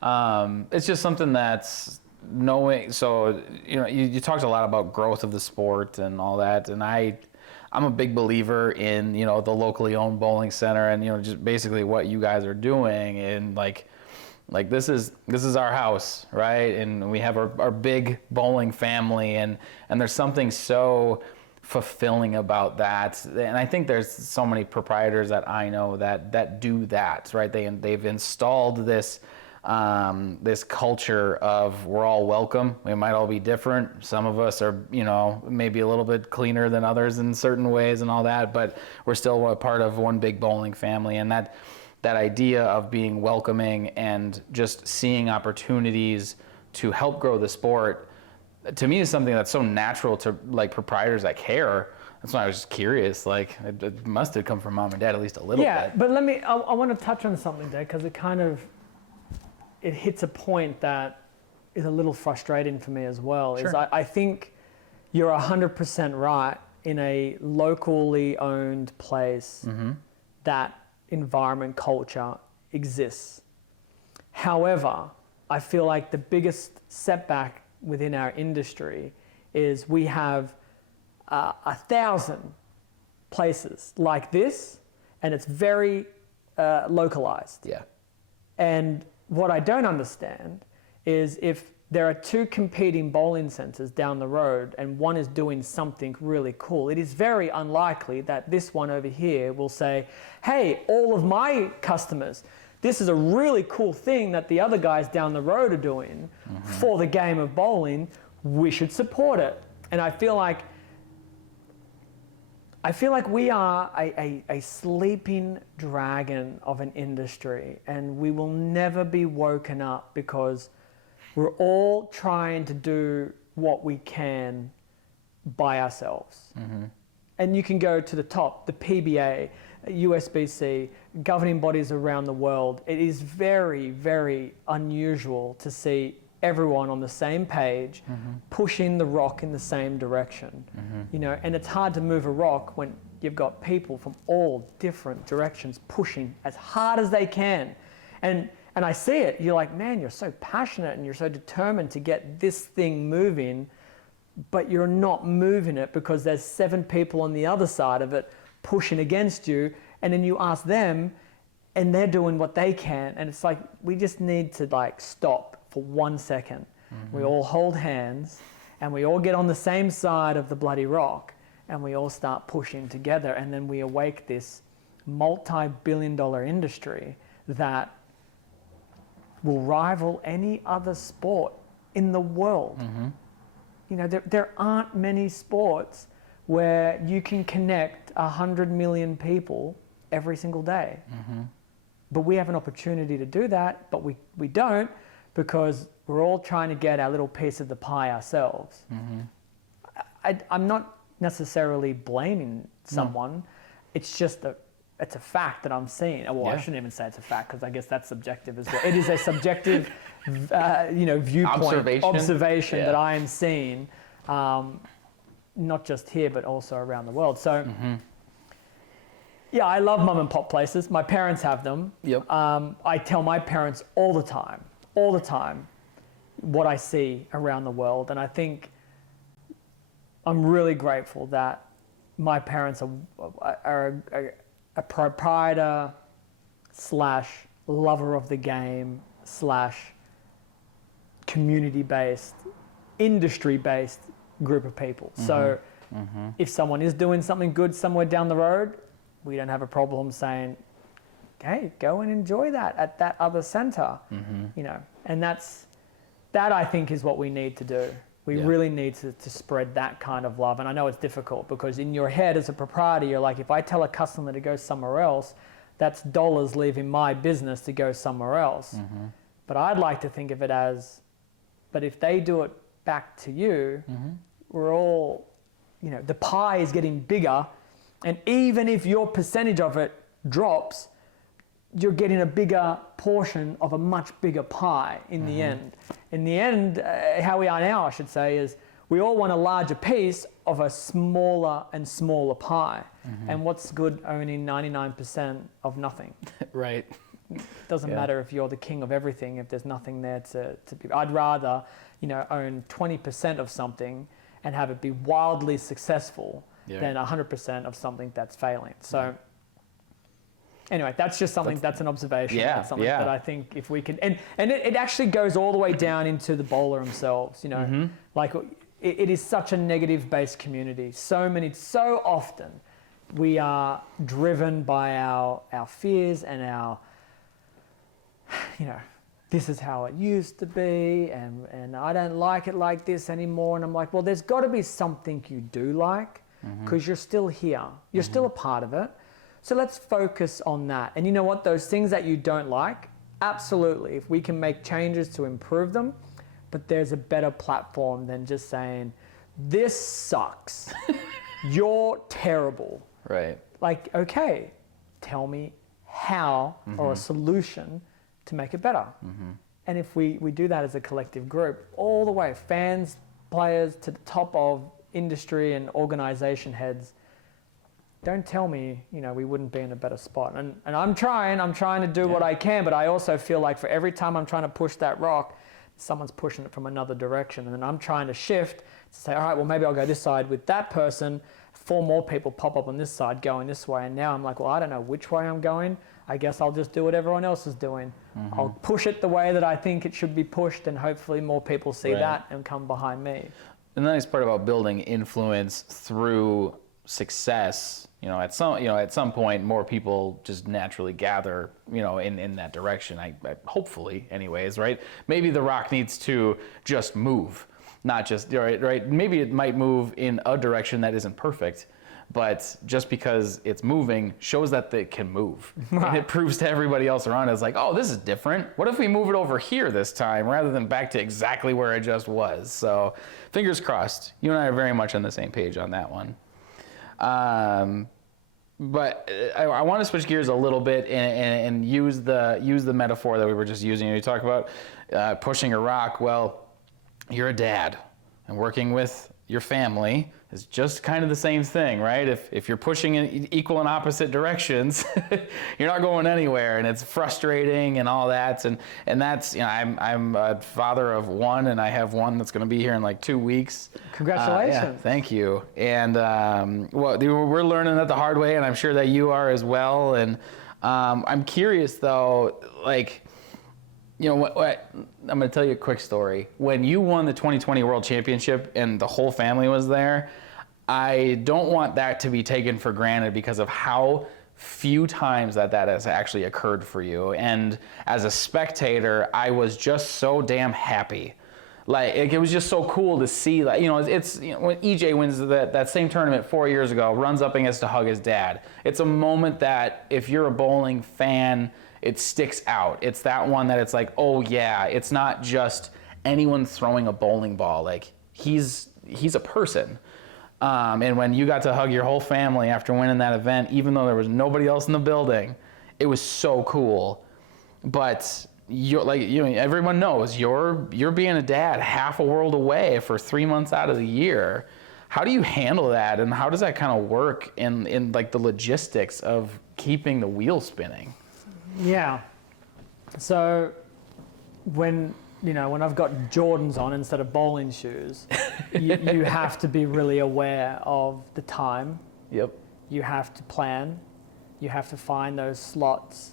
am. It's just something that's knowing. So, you know, you talked a lot about growth of the sport and all that, and I'm a big believer in, you know, the locally owned bowling center and, you know, just basically what you guys are doing. And like this is our house, right? And we have our big bowling family, and there's something so fulfilling about that. And I think there's so many proprietors that I know that do that, right? They've installed this this culture of we're all welcome. We might all be different. Some of us are, you know, maybe a little bit cleaner than others in certain ways and all that, but we're still a part of one big bowling family. And that idea of being welcoming and just seeing opportunities to help grow the sport, to me, is something that's so natural to like proprietors that care. That's why I was just curious. Like, it must have come from mom and dad at least a little bit. Yeah, but I want to touch on something there, because it hits a point that is a little frustrating for me as well. Sure. Is I think you're 100% right. In a locally owned place, that environment culture exists. However, I feel like the biggest setback within our industry is we have 1,000 places like this, and it's very localized. Yeah. And what I don't understand is if there are two competing bowling centers down the road and one is doing something really cool, it is very unlikely that this one over here will say, hey, all of my customers, this is a really cool thing that the other guys down the road are doing for the game of bowling, we should support it. And I feel like we are a sleeping dragon of an industry, and we will never be woken up because we're all trying to do what we can by ourselves. And you can go to the top, the PBA, USBC, governing bodies around the world. It is very, very unusual to see everyone on the same page, pushing the rock in the same direction. You know, and it's hard to move a rock when you've got people from all different directions pushing as hard as they can. And I see it, you're like, man, you're so passionate and you're so determined to get this thing moving, but you're not moving it because there's 7 people on the other side of it pushing against you. And then you ask them and they're doing what they can. And it's like, we just need to like stop for 1 second. We all hold hands and we all get on the same side of the bloody rock and we all start pushing together, and then we awake this multi-billion-dollar industry that will rival any other sport in the world. You know, there aren't many sports where you can connect 100 million people every single day. But we have an opportunity to do that, but we don't, because we're all trying to get our little piece of the pie ourselves. I'm not necessarily blaming someone. It's just it's a fact that I'm seeing. Well, I shouldn't even say it's a fact, because I guess that's subjective as well. It is a subjective, viewpoint, observation that I am seeing, not just here, but also around the world. So, yeah, I love mum and pop places. My parents have them. I tell my parents all the time, what I see around the world. And I think I'm really grateful that my parents are a proprietor / lover of the game / community-based, industry-based group of people. So if someone is doing something good somewhere down the road, we don't have a problem saying, hey, go and enjoy that at that other center. You know, and that I think is what we need to do. We really need to spread that kind of love. And I know it's difficult because in your head as a proprietor, you're like, if I tell a customer to go somewhere else, that's dollars leaving my business to go somewhere else. But I'd like to think of it as, but if they do it back to you, we're all, you know, the pie is getting bigger. And even if your percentage of it drops, you're getting a bigger portion of a much bigger pie in the end. In the end, how we are now, I should say, is we all want a larger piece of a smaller and smaller pie. And what's good owning 99% of nothing? Right. It doesn't matter if you're the king of everything if there's nothing there to be. I'd rather, you know, own 20% of something and have it be wildly successful than 100% of something that's failing. So anyway, that's just something, that's an observation. That's something that I think if we can, and it actually goes all the way down into the bowler themselves, you know, like it is such a negative based community. So often we are driven by our fears and our, you know, this is how it used to be, and I don't like it like this anymore. And I'm like, well, there's got to be something you do like, because you're still here. You're still a part of it. So let's focus on that. And you know what? Those things that you don't like, absolutely, if we can make changes to improve them, but there's a better platform than just saying, this sucks. You're terrible. Right. Like, okay, tell me how or a solution to make it better. And if we do that as a collective group, all the way, fans, players, to the top of industry and organization heads, don't tell me, you know, we wouldn't be in a better spot. And I'm trying to do what I can, but I also feel like for every time I'm trying to push that rock, someone's pushing it from another direction. And then I'm trying to shift to say, all right, well, maybe I'll go this side with that person. 4 more people pop up on this side going this way. And now I'm like, well, I don't know which way I'm going. I guess I'll just do what everyone else is doing. I'll push it the way that I think it should be pushed, and hopefully more people see that and come behind me. And the nice part about building influence through success, at some point, more people just naturally gather, in that direction. I hopefully, anyways, right? Maybe the rock needs to just move, not just right. Maybe it might move in a direction that isn't perfect, but just because it's moving shows that it can move. And it proves to everybody else around it's like, oh, this is different. What if we move it over here this time rather than back to exactly where it just was? So fingers crossed. You and I are very much on the same page on that one. But I want to switch gears a little bit and use the metaphor that we were just using. You talk about pushing a rock. Well, you're a dad, and working with your family is just kind of the same thing, right? If you're pushing in equal and opposite directions, you're not going anywhere, and it's frustrating and all that. And that's, I'm a father of one, and I have one that's going to be here in like 2 weeks. Congratulations. Thank you. And we're learning that the hard way, and I'm sure that you are as well. And I'm curious though, like, what, I'm going to tell you a quick story. When you won the 2020 World Championship and the whole family was there, I don't want that to be taken for granted because of how few times that has actually occurred for you. And as a spectator, I was just so damn happy. Like, it was just so cool to see, like, it's when EJ wins that same tournament 4 years ago, runs up and gets to hug his dad. It's a moment that if you're a bowling fan, it sticks out. It's that one that it's like, oh yeah, it's not just anyone throwing a bowling ball. Like, he's a person. And when you got to hug your whole family after winning that event, even though there was nobody else in the building, it was so cool. But everyone knows you're being a dad half a world away for 3 months out of the year. How do you handle that, and how does that kind of work in like the logistics of keeping the wheel spinning? Yeah. So when I've got Jordans on instead of bowling shoes, you have to be really aware of the time. Yep. You have to plan. You have to find those slots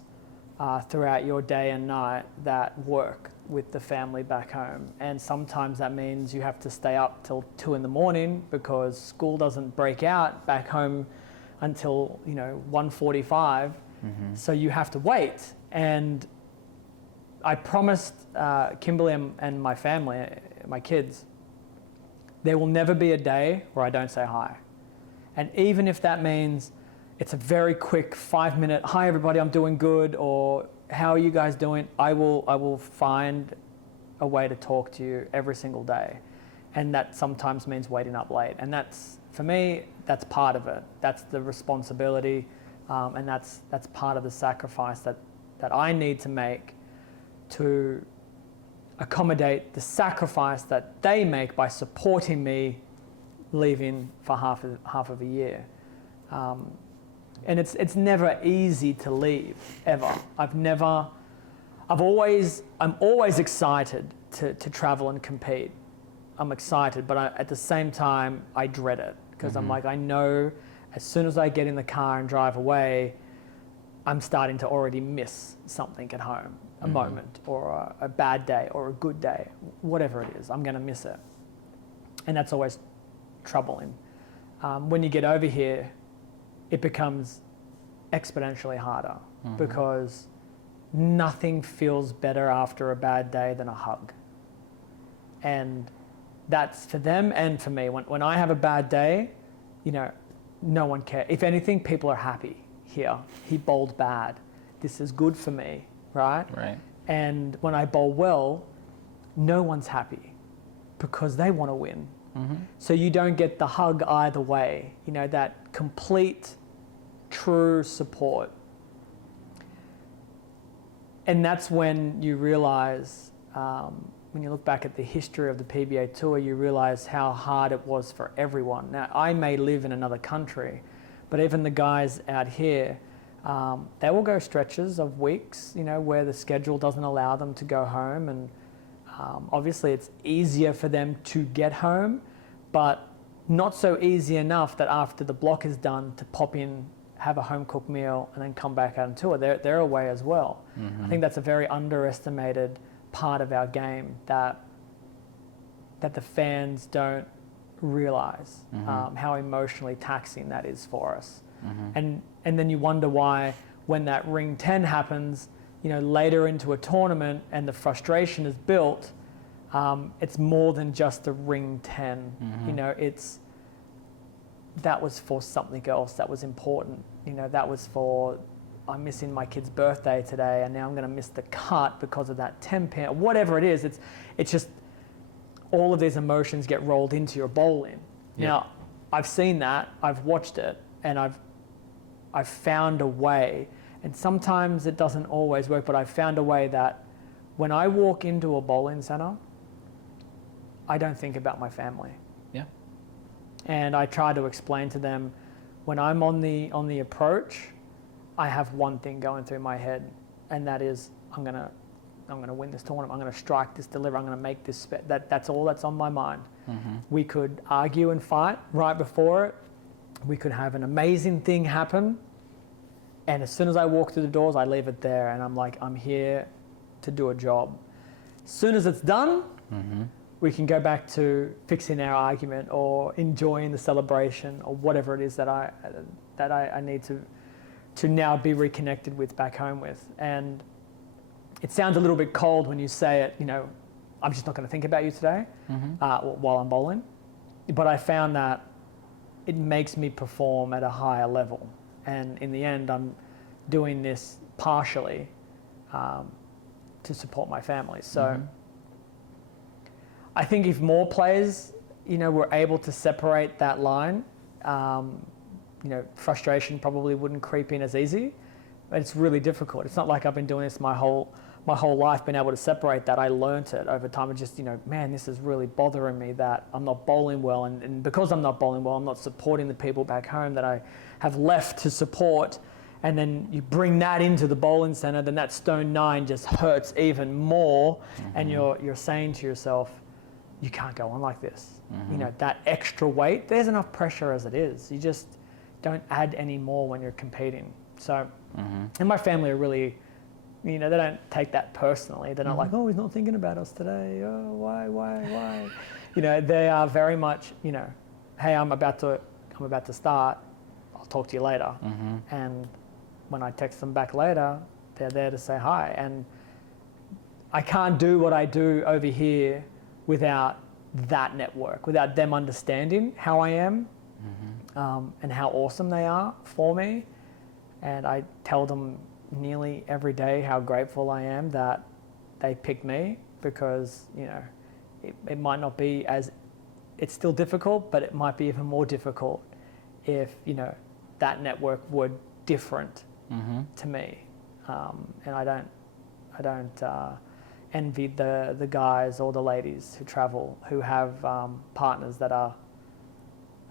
throughout your day and night that work with the family back home. And sometimes that means you have to stay up till 2 a.m. because school doesn't break out back home until 1:45. So you have to wait. And I promised Kimberly and my family, my kids, there will never be a day where I don't say hi. And even if that means it's a very quick 5-minute, hi everybody, I'm doing good, or how are you guys doing? I will find a way to talk to you every single day. And that sometimes means waiting up late. And that's, for me, that's part of it. That's the responsibility. And that's part of the sacrifice that I need to make to accommodate the sacrifice that they make by supporting me leaving for half of a year. And it's never easy to leave, ever. I'm always excited to travel and compete. I'm excited, but at the same time, I dread it because I'm like, I know as soon as I get in the car and drive away, I'm starting to already miss something at home, a moment or a bad day or a good day, whatever it is, I'm going to miss it. And that's always troubling. When you get over here, it becomes exponentially harder because nothing feels better after a bad day than a hug. And that's for them and for me. When I have a bad day, no one cares. If anything, people are happy here. He bowled bad. This is good for me, right? Right. And when I bowl well, no one's happy because they want to win. So you don't get the hug either way, that complete, true support. And that's when you realize, when you look back at the history of the PBA Tour, you realize how hard it was for everyone. Now, I may live in another country, but even the guys out here, they will go stretches of weeks, where the schedule doesn't allow them to go home. And obviously it's easier for them to get home, but not so easy enough that after the block is done to pop in, have a home cooked meal, and then come back out and tour. They're away as well. I think that's a very underestimated part of our game that the fans don't realize how emotionally taxing that is for us. And then you wonder why when that ring 10 happens, later into a tournament and the frustration is built, it's more than just the ring 10. That was for something else that was important. That was for, I'm missing my kid's birthday today, and now I'm going to miss the cut because of that 10 pin. Whatever it is, it's just all of these emotions get rolled into your bowling. Yeah. Now, I've seen that, I've watched it, and I've found a way. And sometimes it doesn't always work, but I've found a way that when I walk into a bowling center, I don't think about my family. Yeah. And I try to explain to them, when I'm on the approach, I have one thing going through my head, and that is I'm gonna win this tournament. I'm gonna strike this deliver. I'm gonna make this. That's all that's on my mind. We could argue and fight right before it. We could have an amazing thing happen, and as soon as I walk through the doors, I leave it there, and I'm like, I'm here to do a job. As soon as it's done, we can go back to fixing our argument or enjoying the celebration or whatever it is that I need to now be reconnected with back home with. And it sounds a little bit cold when you say it, I'm just not going to think about you today while I'm bowling. But I found that it makes me perform at a higher level. And in the end, I'm doing this partially to support my family. So I think if more players, were able to separate that line, frustration probably wouldn't creep in as easy. But it's really difficult. It's not like I've been doing this my whole life, been able to separate that. I learnt it over time. And just, man, this is really bothering me that I'm not bowling well. And because I'm not bowling well, I'm not supporting the people back home that I have left to support. And then you bring that into the bowling center, then that stone 9 just hurts even more. And you're saying to yourself, you can't go on like this. That extra weight, there's enough pressure as it is. You just don't add any more when you're competing. So, and my family are really, they don't take that personally. They're not like, oh, he's not thinking about us today. Oh, why? They are very much, hey, I'm about to start. I'll talk to you later. And when I text them back later, they're there to say hi. And I can't do what I do over here without that network, without them understanding how I am and how awesome they are for me. And I tell them nearly every day how grateful I am that they picked me, because, it might not be it's still difficult, but it might be even more difficult if, that network were different to me. And I don't envy the guys or the ladies who travel, who have partners that are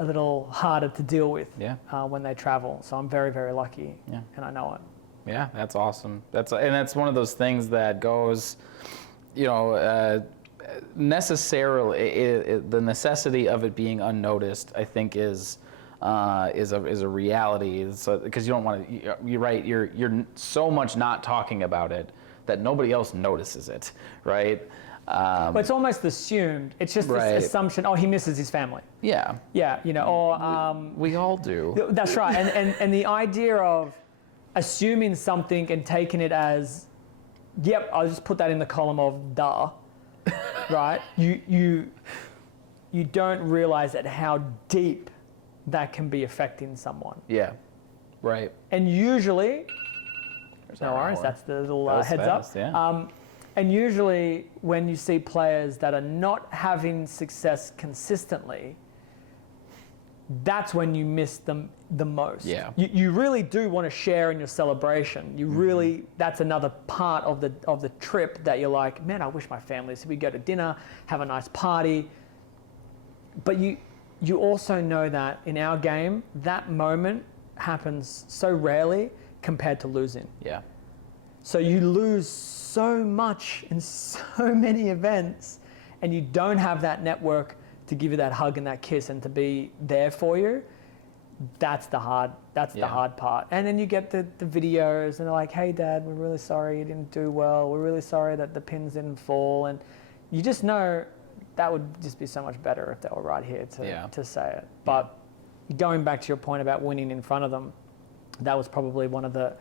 a little harder to deal with when they travel. So I'm very, very lucky, and I know it. Yeah, that's awesome. That's one of those things that goes, necessarily, the necessity of it being unnoticed, I think, is a reality. Because you don't want to. You're right. You're so much not talking about it that nobody else notices it, right? But it's almost assumed. It's just this assumption. Oh, he misses his family. Yeah. Yeah, or we all do. That's right. And the idea of assuming something and taking it as, yep, I'll just put that in the column of duh, right? You don't realize at how deep that can be affecting someone. Yeah. Right. And usually, no worries, that's the little heads fast, up. Yeah. And usually when you see players that are not having success consistently, that's when you miss them the most. Yeah. You really do want to share in your celebration. You really, that's another part of the trip that you're like, man, I wish my family, so we go to dinner, have a nice party. But you also know that in our game, that moment happens so rarely compared to losing. Yeah. So you lose so much in so many events, and you don't have that network to give you that hug and that kiss and to be there for you. That's the hard part. And then you get the videos and they're like, hey Dad, we're really sorry you didn't do well. We're really sorry that the pins didn't fall. And you just know that would just be so much better if they were right here to say it. But going back to your point about winning in front of them, that was probably one of the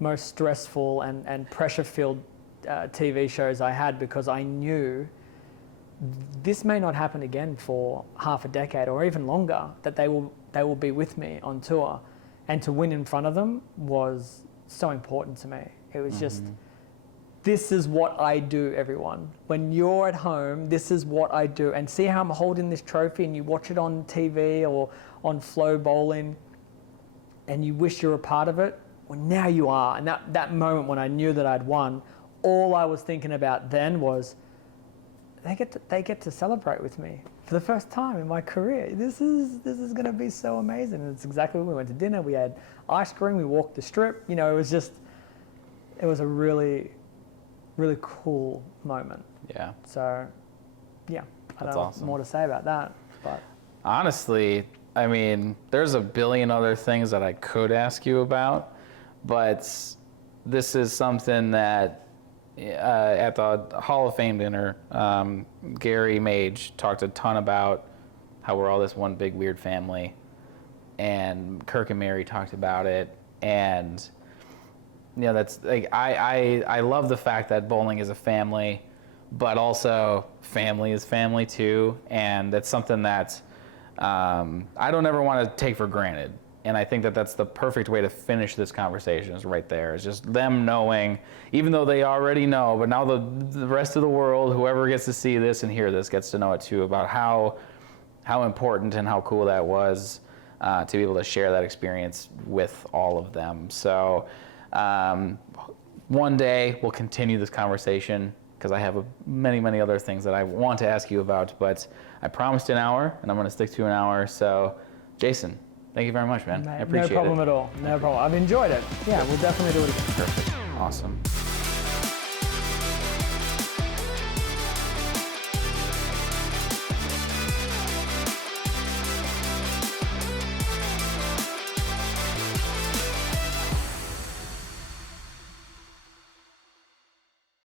most stressful and pressure-filled TV shows I had, because I knew this may not happen again for half a decade or even longer, that they will be with me on tour. And to win in front of them was so important to me. It was just, this is what I do, everyone. When you're at home, this is what I do. And see how I'm holding this trophy, and you watch it on TV or on Flow Bowling, and you wish you were a part of it. Well, now you are. And that moment when I knew that I'd won, all I was thinking about then was, they get to celebrate with me for the first time in my career. This is going to be so amazing. And it's exactly what we went to dinner. We had ice cream. We walked the strip. You know, it was a really, really cool moment. Yeah. So, yeah, I don't know awesome. more to say about that. But honestly, I mean, there's a billion other things that I could ask you about, but this is something that at the Hall of Fame dinner, Gary Mage talked a ton about how we're all this one big weird family, and Kirk and Mary talked about it, and you know, that's like I love the fact that bowling is a family, but also family is family too, and that's something that I don't ever want to take for granted. And I think that that's the perfect way to finish this conversation, is right there. It's just them knowing, even though they already know, but now the rest of the world, whoever gets to see this and hear this, gets to know it too, about how important and how cool that was to be able to share that experience with all of them. So one day we'll continue this conversation, because I have many, many other things that I want to ask you about, but I promised an hour, and I'm going to stick to an hour. So, Jason, thank you very much, man. I appreciate it. No problem at all. No problem. I've enjoyed it. Yeah, we'll definitely do it again. Perfect. Awesome.